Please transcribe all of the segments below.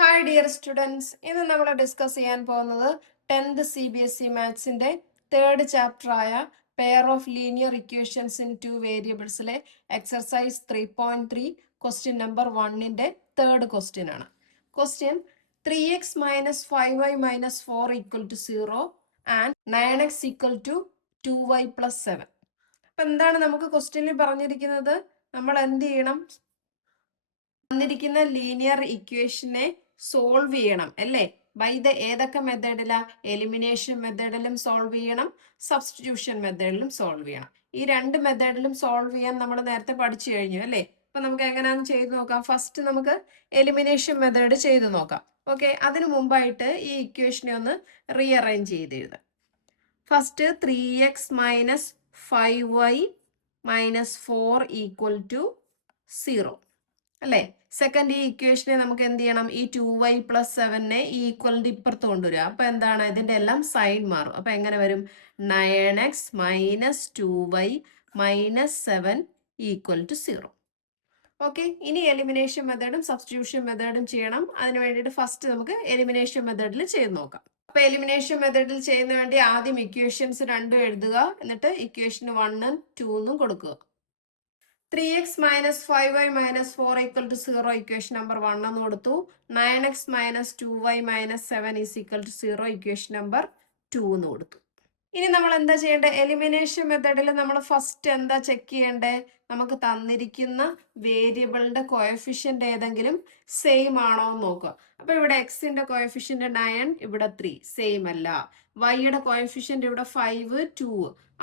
Hi dear students, ഇന്ന് നമ്മൾ discuss ചെയ്യാൻ പോകുന്നത് 10th CBSE മാത്സിന്റെ തേർഡ് ചാപ്റ്റർ ആയ pair of linear equations in two വേരിയബിൾസിലെ എക്സർസൈസ് 3.3 ക്വസ്റ്റ്യൻ നമ്പർ 1ന്റെ തേർഡ് ക്വസ്റ്റ്യൻ ആണ്. Question 3x minus 5y minus 4 equal to 0 and 9x equal to 2y plus 7. അപ്പൊ എന്താണ് നമുക്ക് ക്വസ്റ്റ്യനിൽ പറഞ്ഞിരിക്കുന്നത്? നമ്മൾ എന്ത് ചെയ്യണം? തന്നിരിക്കുന്ന ലീനിയർ ഇക്വേഷനെ സോൾവ് ചെയ്യണം അല്ലേ? ബൈ ദ ഏതൊക്കെ മെത്തേഡിലാ? എലിമിനേഷൻ മെത്തേഡിലും സോൾവ് ചെയ്യണം, സബ്സ്റ്റിറ്റ്യൂഷൻ മെത്തേഡിലും സോൾവ് ചെയ്യണം. ഈ രണ്ട് മെത്തേഡിലും സോൾവ് ചെയ്യാൻ നമ്മൾ നേരത്തെ പഠിച്ചു കഴിഞ്ഞു അല്ലേ? അപ്പൊ നമുക്ക് എങ്ങനെയാണെന്ന് ചെയ്ത് നോക്കാം. ഫസ്റ്റ് നമുക്ക് എലിമിനേഷൻ മെത്തേഡ് ചെയ്ത് നോക്കാം. ഓക്കെ, അതിനു മുമ്പായിട്ട് ഈ ഇക്വേഷനെ ഒന്ന് റീഅറേഞ്ച് ചെയ്ത് എഴുതാം. First 3x minus 5y minus 4 equal to 0 അല്ലേ? സെക്കൻഡ്, ഈ ഇക്വേഷനെ നമുക്ക് എന്ത് ചെയ്യണം? ഈ 2y plus 7നെ ഈ ഈക്വലിന്റെ ഇപ്പുറത്ത് കൊണ്ടുവരിക. അപ്പൊ എന്താണ്? ഇതിന്റെ എല്ലാം സൈൻ മാറും. അപ്പൊ എങ്ങനെ വരും? 9x minus 2y minus 7 equal to 0. Okay, ഇനി എലിമിനേഷൻ മെത്തേഡും സബ്സ്റ്റിറ്റ്യൂഷൻ മെത്തേഡും ചെയ്യണം. അതിന് വേണ്ടിയിട്ട് ഫസ്റ്റ് നമുക്ക് എലിമിനേഷൻ മെത്തേഡിൽ ചെയ്ത് നോക്കാം. അപ്പൊ എലിമിനേഷൻ മെത്തേഡിൽ ചെയ്യുന്ന വേണ്ടി ആദ്യം ഇക്വേഷൻസ് രണ്ടും എഴുതുക, എന്നിട്ട് ഇക്വേഷൻ 1 2 കൊടുക്കുക. 3x minus 5y minus 4 equal to 0 equation number 1 എന്ന് കൊടുത്തു. 9x minus 2y minus 7 is equal to 0 equation number 2 എന്ന് കൊടുത്തു. ഇനി നമ്മൾ എന്താ ചെയ്യേണ്ടത്? എലിമിനേഷൻ മെത്തേഡിൽ നമ്മൾ ഫസ്റ്റ് എന്താ ചെക്ക് ചെയ്യേണ്ടത്? നമുക്ക് തന്നിരിക്കുന്ന വേരിയബിളിന്റെ കോഎഫിഷ്യന്റ് ഏതെങ്കിലും സെയിം ആണോ എന്ന് നോക്കുക. അപ്പൊ ഇവിടെ എക്സിന്റെ കോഎഫിഷ്യന്റ് 9, ഇവിടെ 3, സെയിം അല്ല. വൈയുടെ കോഎഫിഷ്യന്റ് ഇവിടെ 5 2,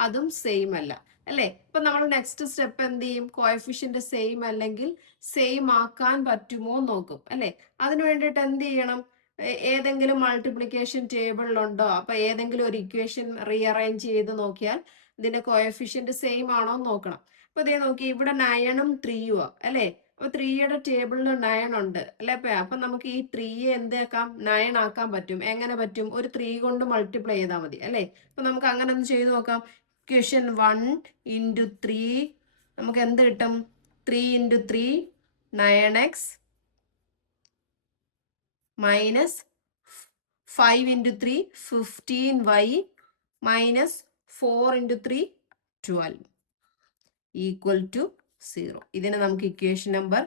അതും സെയിം അല്ല അല്ലേ? ഇപ്പൊ നമ്മൾ നെക്സ്റ്റ് സ്റ്റെപ്പ് എന്ത് ചെയ്യും? കോഎഫിഷ്യന്റ് സെയിം അല്ലെങ്കിൽ സെയിം ആക്കാൻ പറ്റുമോ നോക്കും അല്ലേ? അതിനു വേണ്ടിയിട്ട് എന്ത് ചെയ്യണം? ഏതെങ്കിലും മൾട്ടിപ്ലിക്കേഷൻ ടേബിളിലുണ്ടോ? അപ്പൊ ഏതെങ്കിലും ഒരു ഇക്വേഷൻ റീഅറേഞ്ച് ചെയ്ത് നോക്കിയാൽ ഇതിന്റെ കോഎഫിഷ്യന്റ് സെയിം ആണോ എന്ന് നോക്കണം. അപ്പൊ ഇതേ നോക്കി, ഇവിടെ 9ഉം 3ഉം അല്ലേ? അപ്പൊ 3യുടെ ടേബിളിൽ 9 ഉണ്ട് അല്ലെ? അപ്പൊ നമുക്ക് ഈ 3 എന്താക്കാം? 9 ആക്കാൻ പറ്റും. എങ്ങനെ പറ്റും? ഒരു 3 കൊണ്ട് മൾട്ടിപ്ലൈ ചെയ്താൽ മതി അല്ലേ? അപ്പൊ നമുക്ക് അങ്ങനെ ഒന്ന് ചെയ്ത് നോക്കാം. ഇക്വേഷൻ 1 into 3 നമുക്ക് എന്ത് കിട്ടും? 3 into 3 9x minus 5 into 3 15y minus 4 into 3 12 equal to 0. ഇതിനെ നമുക്ക് ഇക്വേഷൻ നമ്പർ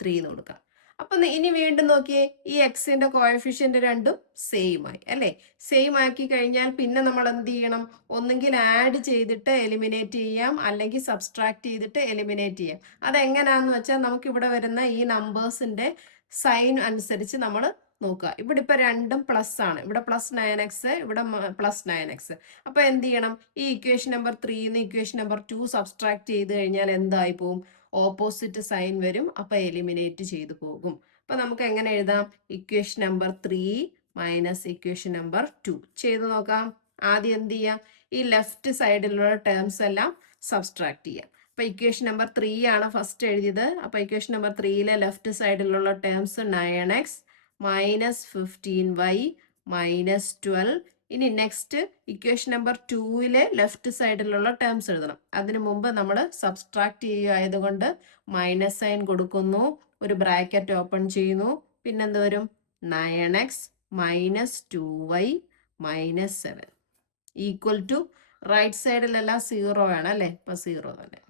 3 എന്ന് കൊടുക്കാം. അപ്പൊ ഇനി വീണ്ടും നോക്കിയേ, ഈ എക്സിന്റെ കോഎഫിഷ്യന്റ് രണ്ടും സെയിം ആയി അല്ലേ? സെയിം ആക്കി കഴിഞ്ഞാൽ പിന്നെ നമ്മൾ എന്ത് ചെയ്യണം? ഒന്നുകിൽ ആഡ് ചെയ്തിട്ട് എലിമിനേറ്റ് ചെയ്യാം, അല്ലെങ്കിൽ സബ്സ്ട്രാക്ട് ചെയ്തിട്ട് എലിമിനേറ്റ് ചെയ്യാം. അതെങ്ങനെയാന്ന് വെച്ചാൽ നമുക്ക് ഇവിടെ വരുന്ന ഈ നമ്പേഴ്സിന്റെ സൈൻ അനുസരിച്ച് നമ്മൾ നോക്കുക. ഇവിടെ ഇപ്പൊ രണ്ടും പ്ലസ് ആണ്. ഇവിടെ പ്ലസ് 9x, ഇവിടെ പ്ലസ് 9x. അപ്പൊ എന്ത് ചെയ്യണം? ഈ equation number 3 equation number 2 subtract ചെയ്ത് കഴിഞ്ഞാൽ എന്തായി പോവും? ഓപ്പോസിറ്റ് സൈൻ വരും. അപ്പൊ എലിമിനേറ്റ് ചെയ്തു പോകും. അപ്പൊ നമുക്ക് എങ്ങനെ എഴുതാം? Equation number 3 minus equation number 2 ചെയ്ത് നോക്കാം. ആദ്യം എന്ത് ചെയ്യാം? ഈ ലെഫ്റ്റ് സൈഡിലുള്ള ടേംസ് എല്ലാം സബ്സ്ട്രാക്ട് ചെയ്യാം. അപ്പൊ ഇക്വേഷൻ നമ്പർ 3 ആണ് ഫസ്റ്റ് എഴുതിയത്. അപ്പൊ ഇക്വേഷൻ നമ്പർ 3യിലെ ലെഫ്റ്റ് സൈഡിലുള്ള terms 9x minus 15y minus 12. ഇനി നെക്സ്റ്റ് ഇക്വേഷൻ നമ്പർ 2യിലെ ലെഫ്റ്റ് സൈഡിലുള്ള ടേംസ് എഴുതണം. അതിനു മുമ്പ് നമ്മൾ സബ്സ്ട്രാക്ട് ചെയ്യുകയായതുകൊണ്ട് മൈനസ് സൈൻ കൊടുക്കുന്നു, ഒരു ബ്രാക്കറ്റ് ഓപ്പൺ ചെയ്യുന്നു. പിന്നെന്ത് വരും? 9x minus 2y minus 7 equal to, right സൈഡിലെല്ലാം 0 ആണ് അല്ലേ? ഇപ്പൊ 0 തന്നെ.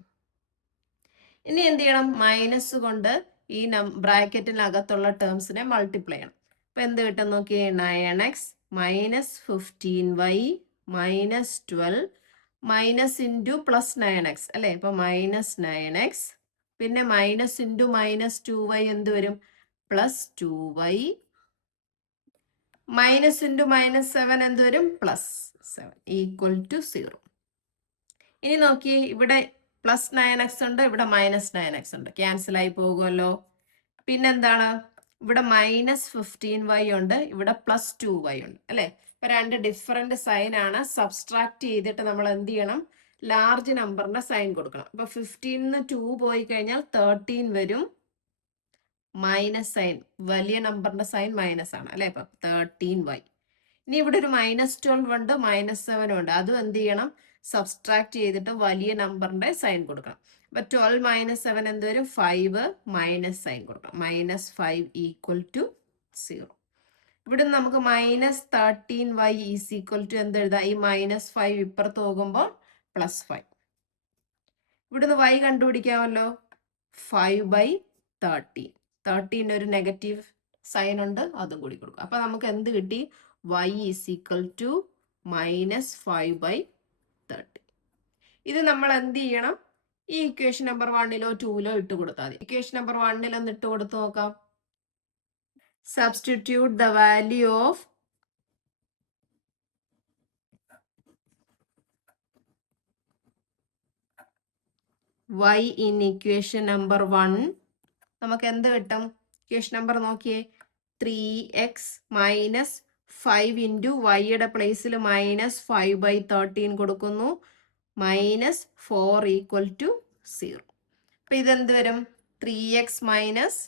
ഇനി എന്ത് ചെയ്യണം? മൈനസ് കൊണ്ട് ഈ ബ്രാക്കറ്റിനകത്തുള്ള ടേംസിനെ മൾട്ടിപ്ലൈ ചെയ്യണം. അപ്പൊ എന്ത് കിട്ടും നോക്കിയേ? 9x minus 15y minus 12 minus into plus 9x അല്ലേ? ഇപ്പൊ മൈനസ് 9x, പിന്നെ മൈനസ് ഇൻറ്റു മൈനസ് 2y എന്ത് വരും? Plus 2y minus into minus 7 എന്ത് വരും? Plus 7 equal to 0. ഇനി നോക്കിയേ, ഇവിടെ പ്ലസ് 9x ഉണ്ട്, ഇവിടെ മൈനസ് 9x ഉണ്ട്. ക്യാൻസൽ ആയി പോകുമല്ലോ. പിന്നെന്താണ്? ഇവിടെ മൈനസ് 15y ഉണ്ട്, ഇവിടെ പ്ലസ് 2y ഉണ്ട് അല്ലെ? ഇപ്പൊ രണ്ട് ഡിഫറെന്റ് സൈൻ ആണ്. സബ്സ്ട്രാക്ട് ചെയ്തിട്ട് നമ്മൾ എന്ത് ചെയ്യണം? ലാർജ് നമ്പറിന്റെ സൈൻ കൊടുക്കണം. അപ്പൊ 15 2 പോയി കഴിഞ്ഞാൽ 13 വരും. മൈനസ് സൈൻ, വലിയ നമ്പറിന്റെ സൈൻ മൈനസ് ആണ് അല്ലെ? അപ്പൊ 13y. ഇനി ഇവിടെ ഒരു മൈനസ് 12 ഉണ്ട്, മൈനസ് 7 ഉണ്ട്. അതും എന്ത് ചെയ്യണം? സബ്സ്ട്രാക്ട് ചെയ്തിട്ട് വലിയ നമ്പറിന്റെ സൈൻ കൊടുക്കണം. അപ്പൊ 12 മൈനസ് 7 എന്ത് വരും? 5 മൈനസ് സൈൻ കൊടുക്കണം. -5 ഈക്വൽ ടു 0. ഇവിടെ നമുക്ക് -13y ഈസ് ഈക്വൽ ടു എന്ത് എഴുതാം? ഈ -5 ഇപ്പുറത്ത് പോകുമ്പോൾ +5. ഇവിടുന്ന് y കണ്ടുപിടിക്കാമല്ലോ. 5/13. 13 ഒരു നെഗറ്റീവ് സൈൻ ഉണ്ട്, അതും കൂടി കൊടുക്കും. അപ്പൊ നമുക്ക് എന്ത് കിട്ടി? y is equal to -5/13. ഇത് നമ്മൾ എന്ത് ചെയ്യണം? ഈ ഇക്വേഷൻ നമ്പർ 1ലോ 2ലോ ഇട്ട് കൊടുത്താൽ മതി. ഇക്വേഷൻ നമ്പർ 1ൽ ഒന്ന് ഇട്ട് കൊടുത്ത് നോക്കാം. Substitute the value of y in equation number 1. നമുക്ക് എന്ത് കിട്ടും? ഇക്വേഷൻ നമ്പർ നോക്കിയേ. 3x മൈനസ് 5 ഇൻറ്റു വൈയുടെ പ്ലേസിൽ -5/13 കൊടുക്കുന്നു. -4 ഈക്വൽ ടു 0. അപ്പൊ ഇതെന്ത് വരും? 3x മൈനസ്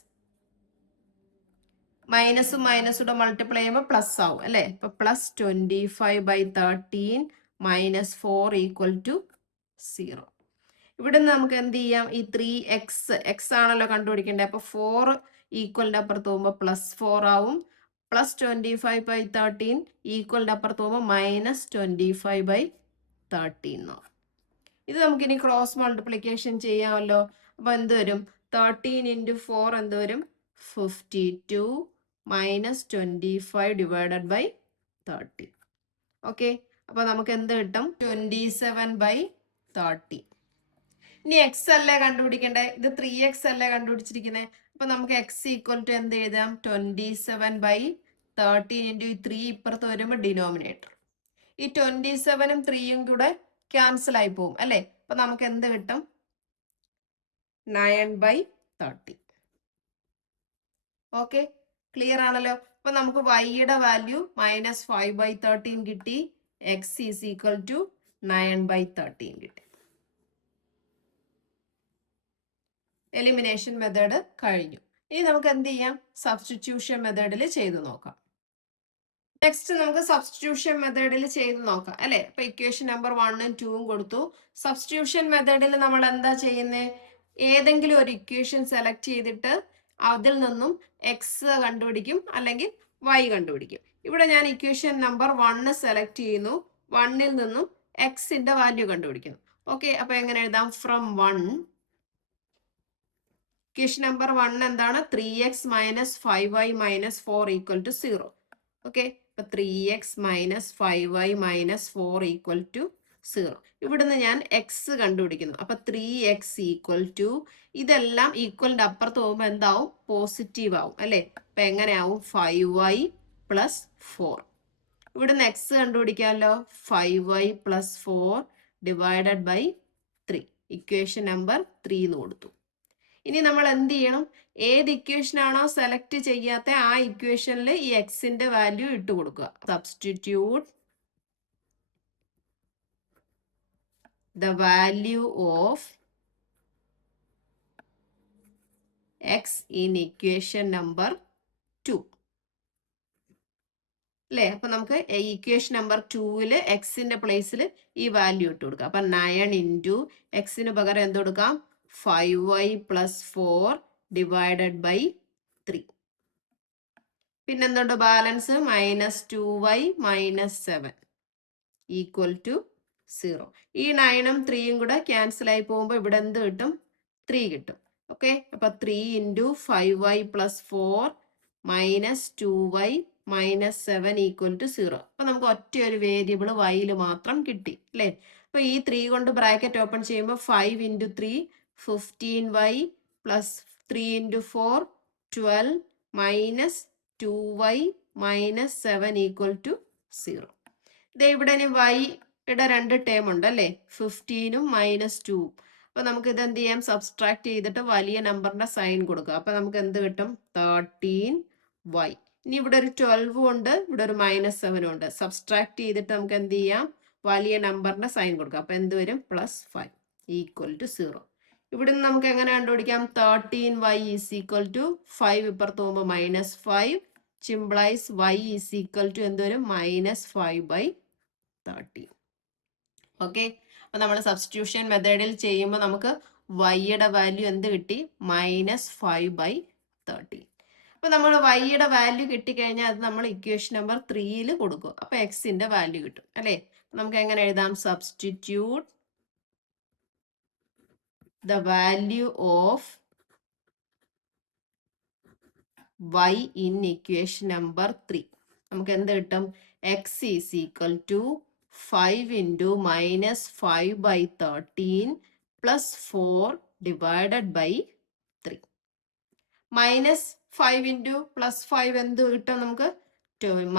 മൈനസും മൈനസുടെ മൾട്ടിപ്ലൈ ചെയ്യുമ്പോൾ പ്ലസ് ആവും അല്ലേ? അപ്പൊ +25/13 -4 ഈക്വൽ ടു 0. ഇവിടെ നമുക്ക് എന്ത് ചെയ്യാം? ഈ 3x ആണല്ലോ കണ്ടുപിടിക്കേണ്ടത്. അപ്പൊ 4 ഈക്വലിന്റെ അപ്പുറത്ത് പോകുമ്പോൾ +4 ആവും. +25/13 ഈക്വലിന്റെ അപ്പുറത്ത് പോകുമ്പോൾ -25/13. ഇത് നമുക്കിനി ക്രോസ് മൾട്ടിപ്ലിക്കേഷൻ ചെയ്യാമല്ലോ. അപ്പൊ എന്ത് വരും? 13 × 4 എന്ത് വരും? 52 -25/30. ഓക്കെ, അപ്പൊ നമുക്ക് എന്ത് കിട്ടും? 27/30. ഇനി എക്സ് അല്ലേ കണ്ടുപിടിക്കണ്ടേ? ഇത് 3x അല്ലേ കണ്ടുപിടിച്ചിരിക്കുന്നത്? അപ്പൊ നമുക്ക് x ഈക്വൽ ടു എന്ത് എഴുതാം? 27/13 ഇൻറ്റു ഈ 3 ഇപ്പുറത്ത് വരുമ്പോൾ ഡിനോമിനേറ്റർ. ഈ 27ഉം 3യും കൂടെ ക്യാൻസൽ ആയി പോകും അല്ലേ? അപ്പൊ നമുക്ക് എന്ത് കിട്ടും? 9/30. ഓക്കെ, ക്ലിയർ ആണല്ലോ. അപ്പൊ നമുക്ക് y-യുടെ വാല്യൂ -5/13 കിട്ടി. x ഈസ് ഈക്വൽ ടു 9/13 കിട്ടി. എലിമിനേഷൻ മെത്തേഡ് കഴിഞ്ഞു. ഇനി നമുക്ക് എന്ത് ചെയ്യാം? സബ്സ്റ്റിറ്റ്യൂഷൻ മെത്തേഡിൽ ചെയ്തു നോക്കാം. നെക്സ്റ്റ് നമുക്ക് സബ്സ്റ്റിറ്റ്യൂഷൻ മെത്തേഡിൽ ചെയ്ത് നോക്കാം അല്ലെ? അപ്പൊ ഇക്വേഷൻ നമ്പർ 1ഉം 2ഉം കൊടുത്തു. സബ്സ്റ്റിറ്റ്യൂഷൻ മെത്തേഡിൽ നമ്മൾ എന്താ ചെയ്യുന്നത്? ഏതെങ്കിലും ഒരു ഇക്വേഷൻ സെലക്ട് ചെയ്തിട്ട് അതിൽ നിന്നും എക്സ് കണ്ടുപിടിക്കും അല്ലെങ്കിൽ y കണ്ടുപിടിക്കും. ഇവിടെ ഞാൻ ഇക്വേഷൻ നമ്പർ 1 സെലക്ട് ചെയ്യുന്നു. 1ൽ നിന്നും എക്സിന്റെ വാല്യൂ കണ്ടുപിടിക്കുന്നു. ഓക്കെ, അപ്പൊ എങ്ങനെ എഴുതാം? ഫ്രം 1. ഇക്വേഷൻ നമ്പർ 1 എന്താണ്? 3x - 5y - 4 equal to 0. Okay, അപ്പൊ 3x - 5y - 4 ഈക്വൽ ടു 0. ഇവിടുന്ന് ഞാൻ എക്സ് കണ്ടുപിടിക്കുന്നു. അപ്പൊ 3x ഈക്വൽ ടു, ഇതെല്ലാം ഈക്വലിന്റെ അപ്പുറത്ത് പോകുമ്പോൾ എന്താവും? പോസിറ്റീവ് ആവും അല്ലെ? അപ്പൊ എങ്ങനെയാവും? 5y + 4. ഇവിടുന്ന് എക്സ് കണ്ടുപിടിക്കാമല്ലോ. 5y + 4 divided by 3. Equation number 3 എന്ന് കൊടുത്തു. ഇനി നമ്മൾ എന്ത് ചെയ്യണം? ഏത് ഇക്വേഷൻ ആണോ സെലക്ട് ചെയ്യാത്ത ആ ഇക്വേഷനിൽ ഈ എക്സിന്റെ വാല്യൂ ഇട്ട് കൊടുക്കുക. Substitute the value of X in equation number 2 അല്ലേ? അപ്പൊ നമുക്ക് ഇക്വേഷൻ നമ്പർ 2ല് എക്സിന്റെ പ്ലേസിൽ ഈ വാല്യൂ ഇട്ട് കൊടുക്കുക. അപ്പൊ 9 ഇൻറ്റു എക്സിന് പകരം എന്ത് കൊടുക്കാം? 5y + 4 divided by 3. പിന്നെന്തുണ്ട് ബാലൻസ്? -2y - 7 equal to 0. ഈ 9ഉം 3യും കൂടെ ക്യാൻസൽ ആയി പോകുമ്പോൾ ഇവിടെ എന്ത് കിട്ടും? 3 കിട്ടും. ഓക്കെ, അപ്പൊ 3 into 5y + 4 -2y - 7 equal to 0. അപ്പൊ നമുക്ക് ഒറ്റ ഒരു വേരിയബിൾ y മാത്രം കിട്ടി അല്ലേ? അപ്പൊ ഈ 3 കൊണ്ട് ബ്രാക്കറ്റ് ഓപ്പൺ ചെയ്യുമ്പോൾ 5 into 3 15y + 3 into 4 12 -2y - 7 equal to 0. ഇത് ഇവിടെ ഇനി y-യുടെ 2 ടേം ഉണ്ട് അല്ലേ? 15ഉം -2ഉം. അപ്പൊ നമുക്ക് ഇത് എന്ത് ചെയ്യാം? സബ്സ്ട്രാക്ട് ചെയ്തിട്ട് വലിയ നമ്പറിന്റെ സൈൻ കൊടുക്കുക. അപ്പൊ നമുക്ക് എന്ത് കിട്ടും? 13y. ഇനി ഇവിടെ ഒരു 12ഉം ഉണ്ട്, ഇവിടെ ഒരു -7ഉം ഉണ്ട്. സബ്സ്ട്രാക്ട് ചെയ്തിട്ട് നമുക്ക് എന്ത് ചെയ്യാം? വലിയ നമ്പറിന്റെ സൈൻ കൊടുക്കുക. അപ്പൊ എന്ത് വരും? +5 ഈക്വൽ ടു 0. ഇവിടുന്ന് നമുക്ക് എങ്ങനെ കണ്ടുപിടിക്കാം? 13y ഈസ് ഈക്വൽ ടു 5 ഇപ്പുറത്ത് പോകുമ്പോൾ -5 ചിംപ്ലൈസ് y ഈസ് ഈക്വൽ ടു എന്ത് വരും? -5/13. ഓക്കെ, അപ്പൊ നമ്മൾ സബ്സ്റ്റിറ്റ്യൂഷൻ മെത്തേഡിൽ ചെയ്യുമ്പോൾ നമുക്ക് y-യുടെ വാല്യൂ എന്ത് കിട്ടി? -5/13. അപ്പൊ നമ്മൾ വൈയുടെ വാല്യൂ കിട്ടിക്കഴിഞ്ഞാൽ അത് നമ്മൾ ഇക്വേഷൻ നമ്പർ 3യിൽ കൊടുക്കും. അപ്പൊ എക്സിന്റെ വാല്യൂ കിട്ടും അല്ലേ. നമുക്ക് എങ്ങനെ എഴുതാം? Substitute the value of y in equation number 3. നമുക്ക് എന്ത് കിട്ടും? x is equal to 5 into minus 5 by 13 plus 4 divided by 3. Minus 5 into plus 5 എന്ത് കിട്ടും നമുക്ക്?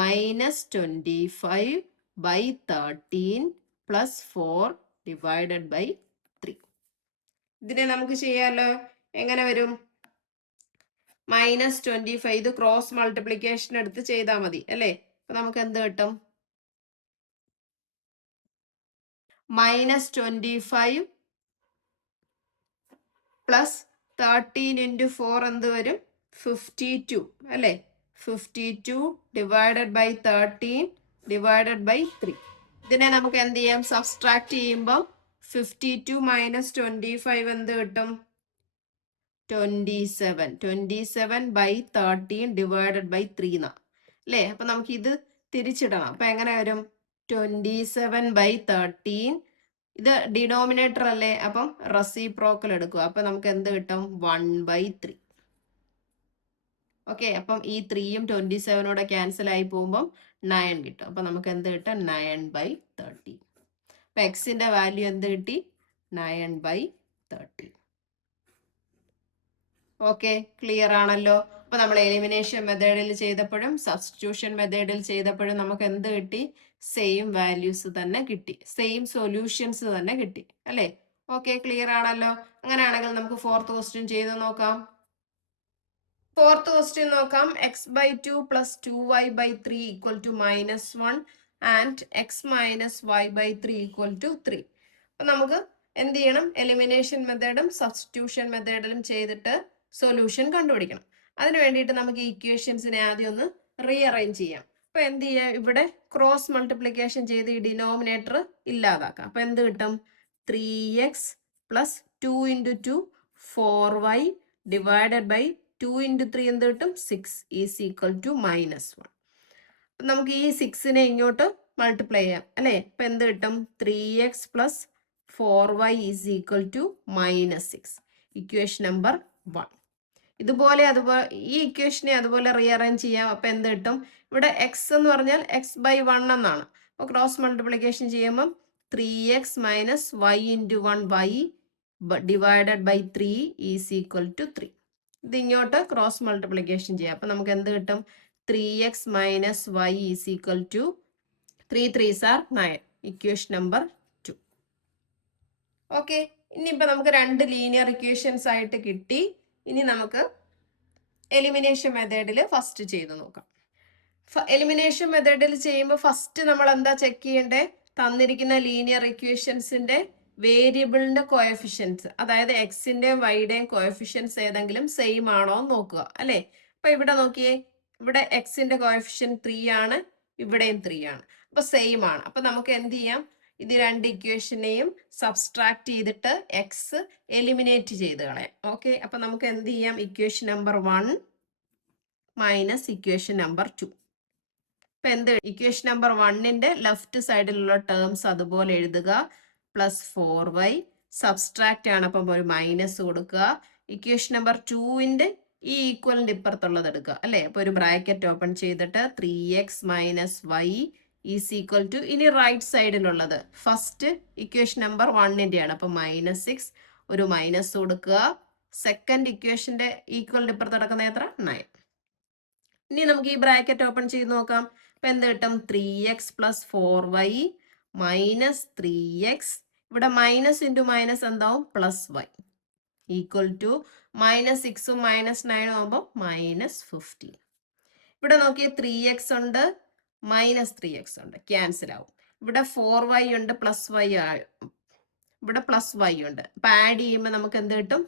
Minus 25 by 13 plus 4 divided by 3. ഇതിനെ നമുക്ക് ചെയ്യാലോ. എങ്ങനെ വരും? മൈനസ് 25 ഇത് ക്രോസ് മൾട്ടിപ്ലിക്കേഷൻ എടുത്ത് ചെയ്താൽ മതി അല്ലേ. അപ്പൊ നമുക്ക് എന്ത് കിട്ടും? മൈനസ് 25 പ്ലസ് 13 into 4 എന്ത് വരും? 52 അല്ലേ. 52 ഡിവൈഡഡ് ബൈ 13 ഡിവൈഡഡ് ബൈ 3. ഇതിനെ നമുക്ക് എന്ത് ചെയ്യാം? സബ്സ്ട്രാക്ട് ചെയ്യുമ്പോൾ 52 മൈനസ് 25 എന്ത് കിട്ടും? 27 by 13 divided by 3 എന്നാ അല്ലേ. അപ്പൊ നമുക്ക് ഇത് തിരിച്ചിടണം. അപ്പൊ എങ്ങനെ വരും? 27 by 13. ഇത് ഡിനോമിനേറ്റർ അല്ലേ, അപ്പം റെസിപ്രോക്കൽ എടുക്കുക. അപ്പൊ നമുക്ക് എന്ത് കിട്ടും? 1/3. ഓക്കെ, അപ്പം ഈ 3യും 27 ക്യാൻസൽ ആയി പോകുമ്പോൾ 9 കിട്ടും. അപ്പൊ നമുക്ക് എന്ത് കിട്ടും? 9/13. അപ്പൊ എക്സിന്റെ വാല്യൂ എന്ത് കിട്ടി? 9/13. ഓക്കെ, ക്ലിയർ ആണല്ലോ. അപ്പൊ നമ്മൾ എലിമിനേഷൻ മെത്തേഡിൽ ചെയ്തപ്പോഴും സബ്സ്റ്റിറ്റ്യൂഷൻ മെത്തേഡിൽ ചെയ്തപ്പോഴും നമുക്ക് എന്ത് കിട്ടി? സെയിം വാല്യൂസ് തന്നെ കിട്ടി, സെയിം സൊല്യൂഷൻസ് തന്നെ കിട്ടി അല്ലേ. ഓക്കെ, ക്ലിയർ ആണല്ലോ. അങ്ങനെയാണെങ്കിൽ നമുക്ക് ഫോർത്ത് ക്വസ്റ്റ്യൻ ചെയ്ത് നോക്കാം. ഫോർത്ത് ക്വസ്റ്റ്യൻ നോക്കാം. x/2 plus 2y/3 equal to -1 and x minus y/3 equal to 3. അപ്പൊ നമുക്ക് എന്ത് ചെയ്യണം? എലിമിനേഷൻ മെത്തേഡും സബ്സ്റ്റിറ്റ്യൂഷൻ മെത്തേഡിലും ചെയ്തിട്ട് സൊല്യൂഷൻ കണ്ടുപിടിക്കണം. അതിന് വേണ്ടിയിട്ട് നമുക്ക് ഈ ഇക്വേഷൻസിനെ ആദ്യം ഒന്ന് റീഅറേഞ്ച് ചെയ്യാം. അപ്പൊ എന്ത് ചെയ്യാം? ഇവിടെ ക്രോസ് മൾട്ടിപ്ലിക്കേഷൻ ചെയ്ത് ഈ ഡിനോമിനേറ്റർ ഇല്ലാതാക്കാം. അപ്പൊ എന്ത് കിട്ടും? 3x plus 2 into 2 4y divided by 2 into 3 എന്ത് കിട്ടും? 6 ഈസ് ഈക്വൽ ടു -1. നമുക്ക് ഈ 6നെ ഇങ്ങോട്ട് മൾട്ടിപ്ലൈ ചെയ്യാം അല്ലേ. അപ്പൊ എന്ത് കിട്ടും? 3x plus 4y is equal to -6. Equation number 1. ഇതുപോലെ ഈ ഇക്വേഷനെ അതുപോലെ റീഅറേഞ്ച് ചെയ്യാം. അപ്പൊ എന്ത് കിട്ടും? ഇവിടെ എക്സ് എന്ന് പറഞ്ഞാൽ x/1 എന്നാണ്. അപ്പൊ ക്രോസ് മൾട്ടിപ്ലിക്കേഷൻ ചെയ്യുമ്പോൾ 3x minus y into 1y divided by 3 is equal to 3. ഇത് ഇങ്ങോട്ട് ക്രോസ് മൾട്ടിപ്ലിക്കേഷൻ ചെയ്യാം. അപ്പൊ നമുക്ക് എന്ത് കിട്ടും? 3x minus y is equal to 3 3s are 9. Equation number 2. Okay, ഇനിയിപ്പോ നമുക്ക് രണ്ട് ലീനിയർ ഇക്വേഷൻസ് ആയിട്ട് കിട്ടി. ഇനി നമുക്ക് എലിമിനേഷൻ മെത്തേഡിൽ ഫസ്റ്റ് ചെയ്ത് നോക്കാം. എലിമിനേഷൻ മെത്തേഡിൽ ചെയ്യുമ്പോൾ ഫസ്റ്റ് നമ്മൾ എന്താ ചെക്ക് ചെയ്യണ്ടേ? തന്നിരിക്കുന്ന ലീനിയർ ഇക്വേഷൻസിന്റെ വേരിയബിളിന്റെ കോഎഫിഷ്യൻസ്, അതായത് എക്സിന്റെയും വൈയുടെയും കോഎഫിഷ്യൻസ് ഏതെങ്കിലും സെയിം ആണോ എന്ന് നോക്കുക അല്ലേ. അപ്പൊ ഇവിടെ നോക്കിയേ, ഇവിടെ എക്സിന്റെ കോഎഫിഷ്യൻ 3 ആണ്, ഇവിടെയും 3 ആണ്. അപ്പൊ സെയിം ആണ്. അപ്പൊ നമുക്ക് എന്ത് ചെയ്യാം? ഇത് രണ്ട് ഇക്വേഷനെയും സബ്സ്ട്രാക്ട് ചെയ്തിട്ട് എക്സ് എലിമിനേറ്റ് ചെയ്ത് കളയാം. ഓക്കെ, അപ്പൊ നമുക്ക് എന്ത് ചെയ്യാം? Equation number 1 minus equation number 2. ഇപ്പൊ എന്ത്? ഇക്വേഷൻ നമ്പർ 1ന്റെ ലെഫ്റ്റ് സൈഡിലുള്ള ടേംസ് അതുപോലെ എഴുതുക. പ്ലസ് 4y സബ്സ്ട്രാക്ട് ആണ്, അപ്പം ഒരു മൈനസ് കൊടുക്കുക. ഇക്വേഷൻ നമ്പർ 2ന്റെ ഈ ഈക്വലിന്റെ ഇപ്പുറത്തുള്ളത് എടുക്കുക അല്ലെ. അപ്പൊ ഒരു ബ്രാക്കറ്റ് ഓപ്പൺ ചെയ്തിട്ട് 3x minus y is equal to, ഇനി റൈറ്റ് സൈഡിലുള്ളത് ഫസ്റ്റ് ഇക്വേഷൻ നമ്പർ 1ന്റെ ആണ്. അപ്പൊ -6 ഒരു മൈനസ് കൊടുക്കുക. സെക്കൻഡ് ഇക്വേഷന്റെ ഈക്വലിന്റെ ഇപ്പുറത്ത് നടക്കുന്ന എത്ര? 9. ഇനി നമുക്ക് ഈ ബ്രാക്കറ്റ് ഓപ്പൺ ചെയ്ത് നോക്കാം. അപ്പൊ എന്ത് കിട്ടും? 3x plus 4y minus 3x, ഇവിടെ മൈനസ് ഇൻറ്റു മൈനസ് എന്താവും? പ്ലസ് y ഈക്വൽ ടു -6ഉം -9ഉം ആകുമ്പോൾ -15. ഇവിടെ നോക്കിയേ 3x ഉണ്ട്, -3x ഉണ്ട്, ക്യാൻസൽ ആവും. ഇവിടെ 4y ഉണ്ട്, പ്ലസ് y ഇവിടെ പ്ലസ് y ഉണ്ട്. അപ്പൊ ആഡ് ചെയ്യുമ്പോൾ നമുക്ക് എന്ത് കിട്ടും?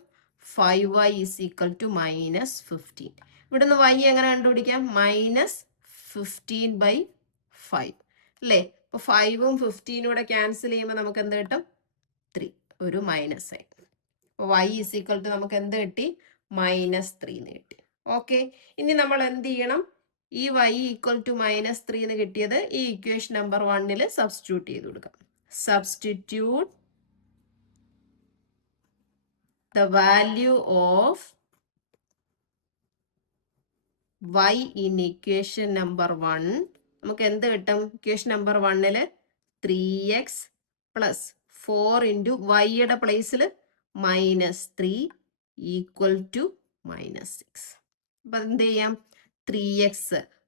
5y is equal to -15. ഇവിടുന്ന് y എങ്ങനെ കണ്ടുപിടിക്കാം? -15/5 അല്ലേ. അപ്പൊ 5ഉം 15ഉം കൂടെ ക്യാൻസൽ ചെയ്യുമ്പോൾ നമുക്ക് എന്ത് കിട്ടും? 3, ഒരു മൈനസ് ആയി. അപ്പൊ y ഈസ് ഈക്വൽ ടു നമുക്ക് എന്ത് കിട്ടി? -3 എന്ന് കിട്ടി. ഓക്കെ, ഇനി നമ്മൾ എന്ത് ചെയ്യണം? ഈ y ഈക്വൽ ടു -3 എന്ന് കിട്ടിയത് ഈ ഇക്വേഷൻ നമ്പർ 1 സബ്സ്റ്റിറ്റ്യൂട്ട് ചെയ്ത് കൊടുക്കാം. Substitute the value of y in equation number 1. നമുക്ക് എന്ത് കിട്ടും? Equation number 1 3x plus 4 into വൈയുടെ പ്ലേസിൽ -3 ഈക്വൽ ടു -6. അപ്പം എന്ത് ചെയ്യാം? 3x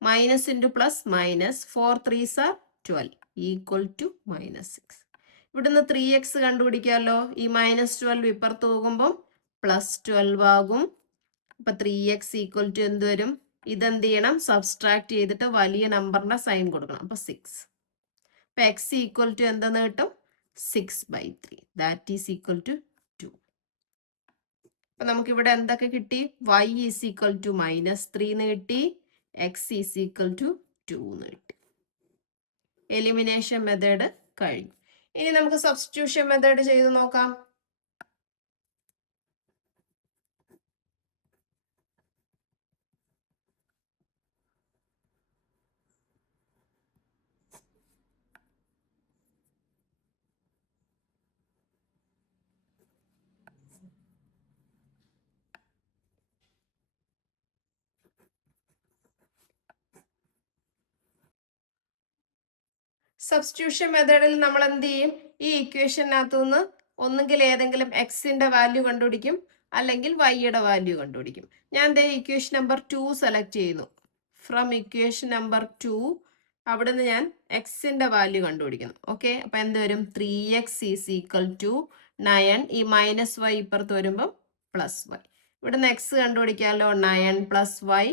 minus into plus minus 4 3s are 12 equal to -6. ഇവിടുന്ന് 3x കണ്ടുപിടിക്കാമല്ലോ. ഈ -12 ഇപ്പുറത്ത് പോകുമ്പം +12 ആകും. അപ്പൊ 3x ഈക്വൽ ടു എന്ത് വരും? ഇതെന്ത് ചെയ്യണം? സബ്സ്ട്രാക്ട് ചെയ്തിട്ട് വലിയ നമ്പറിന്റെ സൈൻ കൊടുക്കണം. അപ്പൊ 6. അപ്പൊ x ഈക്വൽ ടു എന്തെന്ന് കിട്ടും? 6/3. That is equal to 2. അപ്പൊ നമുക്ക് ഇവിടെ എന്തൊക്കെ കിട്ടി? y ഈസ് ഈക്വൽ ടു -3 എന്ന് കിട്ടി, x ഈസ് ഈക്വൽ ടു 2 എന്ന് കിട്ടി. എലിമിനേഷൻ മെത്തേഡ് കഴിഞ്ഞു. ഇനി നമുക്ക് സബ്സ്റ്റിറ്റ്യൂഷൻ മെത്തേഡ് ചെയ്ത് നോക്കാം. സബ്സ്റ്റിറ്റ്യൂഷൻ മെത്തേഡിൽ നമ്മൾ എന്ത് ചെയ്യും? ഈ ഇക്വേഷനകത്തുനിന്ന് ഒന്നുകിൽ ഏതെങ്കിലും എക്സിന്റെ വാല്യൂ കണ്ടുപിടിക്കും, അല്ലെങ്കിൽ വൈയുടെ വാല്യൂ കണ്ടുപിടിക്കും. ഞാൻ ദേ ഇക്വേഷൻ നമ്പർ 2 സെലക്ട് ചെയ്യുന്നു. ഫ്രം ഇക്വേഷൻ നമ്പർ 2 അവിടുന്ന് ഞാൻ എക്സിന്റെ വാല്യൂ കണ്ടുപിടിക്കുന്നു. ഓക്കെ, അപ്പൊ എന്ത് വരും? 3x is equal to 9. ഈ -y ഇപ്പുറത്ത് വരുമ്പം +y. ഇവിടുന്ന് എക്സ് കണ്ടുപിടിക്കാമല്ലോ. 9 + y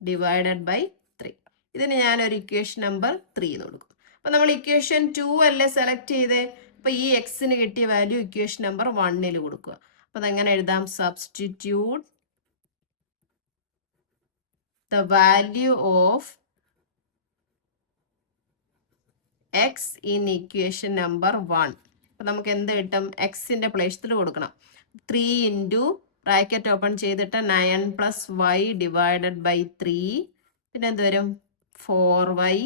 ഡിവൈഡഡ് ബൈ 3. ഇതിന് ഞാനൊരു ഇക്വേഷൻ നമ്പർ 3 എന്ന് കൊടുക്കും. അപ്പൊ നമ്മൾ ഇക്വേഷൻ 2 അല്ലേ സെലക്ട് ചെയ്തേ? അപ്പൊ ഈ എക്സിന് കിട്ടിയ വാല്യൂ ഇക്വേഷൻ നമ്പർ 1 കൊടുക്കുക. അപ്പൊ അതെങ്ങനെ എഴുതാം? Substitute the value of X in equation number 1. അപ്പൊ നമുക്ക് എന്ത് കിട്ടും? എക്സിന്റെ പ്ലേസിൽ കൊടുക്കണം. 3 ഇൻറ്റു ബ്രാക്കറ്റ് ഓപ്പൺ ചെയ്തിട്ട് 9 + y ഡിവൈഡഡ് ബൈ 3. പിന്നെ എന്ത് വരും? 4y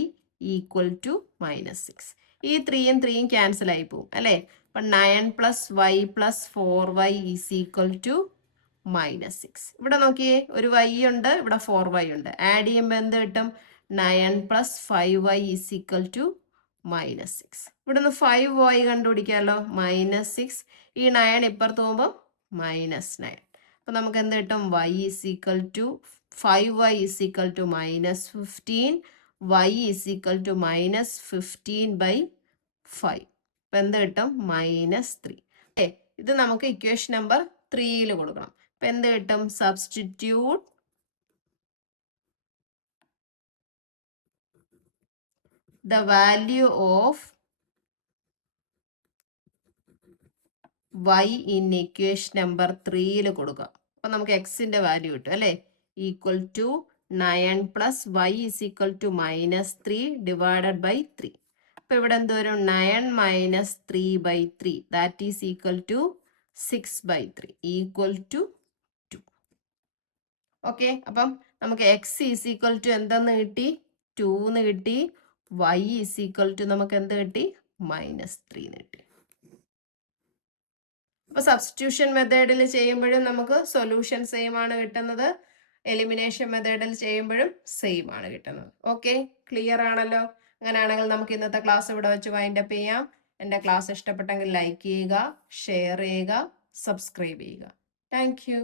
equal to -6. ഈ 3യും 3യും ക്യാൻസൽ ആയി പോകും അല്ലേ? അപ്പൊ 9 + y + 4y is equal to -6. ഇവിടെ നോക്കിയേ, ഒരു y ഉണ്ട്, ഇവിടെ 4y ഉണ്ട്. ആഡ് ചെയ്യുമ്പോൾ എന്ത് കിട്ടും? 9 + 5y ഈസ് ഈക്വൽ ടു -6. ഇവിടുന്ന് 5y കണ്ടുപിടിക്കാമല്ലോ. -6. ഈ 9 ഇപ്പുറത്ത് പോകുമ്പോൾ -9. അപ്പൊ നമുക്ക് എന്ത് കിട്ടും? y is equal to 5y is equal to -15. y is equal to -15/5. അപ്പൊ എന്ത് കിട്ടും? -3. ഇത് നമുക്ക് ഇക്വേഷൻ നമ്പർ 3 കൊടുക്കണം. അപ്പൊ എന്ത് കിട്ടും? Substitute the value of y in equation number 3 കൊടുക്കാം. അപ്പൊ നമുക്ക് എക്സിന്റെ വാല്യൂ കിട്ടും അല്ലേ? Equal to 9 + y is equal to -3 divided by 3. അപ്പൊ ഇവിടെ എന്ത് വരും? 9 - 3/3. That is equal to 6/3 equal to 2. Okay, അപ്പം നമുക്ക് എക്സ് ഈസ് ഈക്വൽ ടു എന്തെന്ന് കിട്ടി? 2 എന്ന് കിട്ടി. y ഈസ് ഈക്വൽ ടു നമുക്ക് എന്ത് കിട്ടി? -3 എന്ന് കിട്ടി. അപ്പൊ സബ്സ്റ്റിറ്റ്യൂഷൻ മെത്തേഡിൽ ചെയ്യുമ്പോഴും നമുക്ക് സൊല്യൂഷൻ സെയിം ആണ് കിട്ടുന്നത്, എലിമിനേഷൻ മെത്തേഡിൽ ചെയ്യുമ്പോഴും സെയിം ആണ് കിട്ടുന്നത്. ഓക്കെ, ക്ലിയർ ആണല്ലോ? അങ്ങനെയാണെങ്കിൽ നമുക്ക് ഇന്നത്തെ ക്ലാസ് ഇവിടെ വെച്ച് വൈൻഡപ്പ് ചെയ്യാം. എൻ്റെ ക്ലാസ് ഇഷ്ടപ്പെട്ടെങ്കിൽ ലൈക്ക് ചെയ്യുക, ഷെയർ ചെയ്യുക, സബ്സ്ക്രൈബ് ചെയ്യുക. Thank you.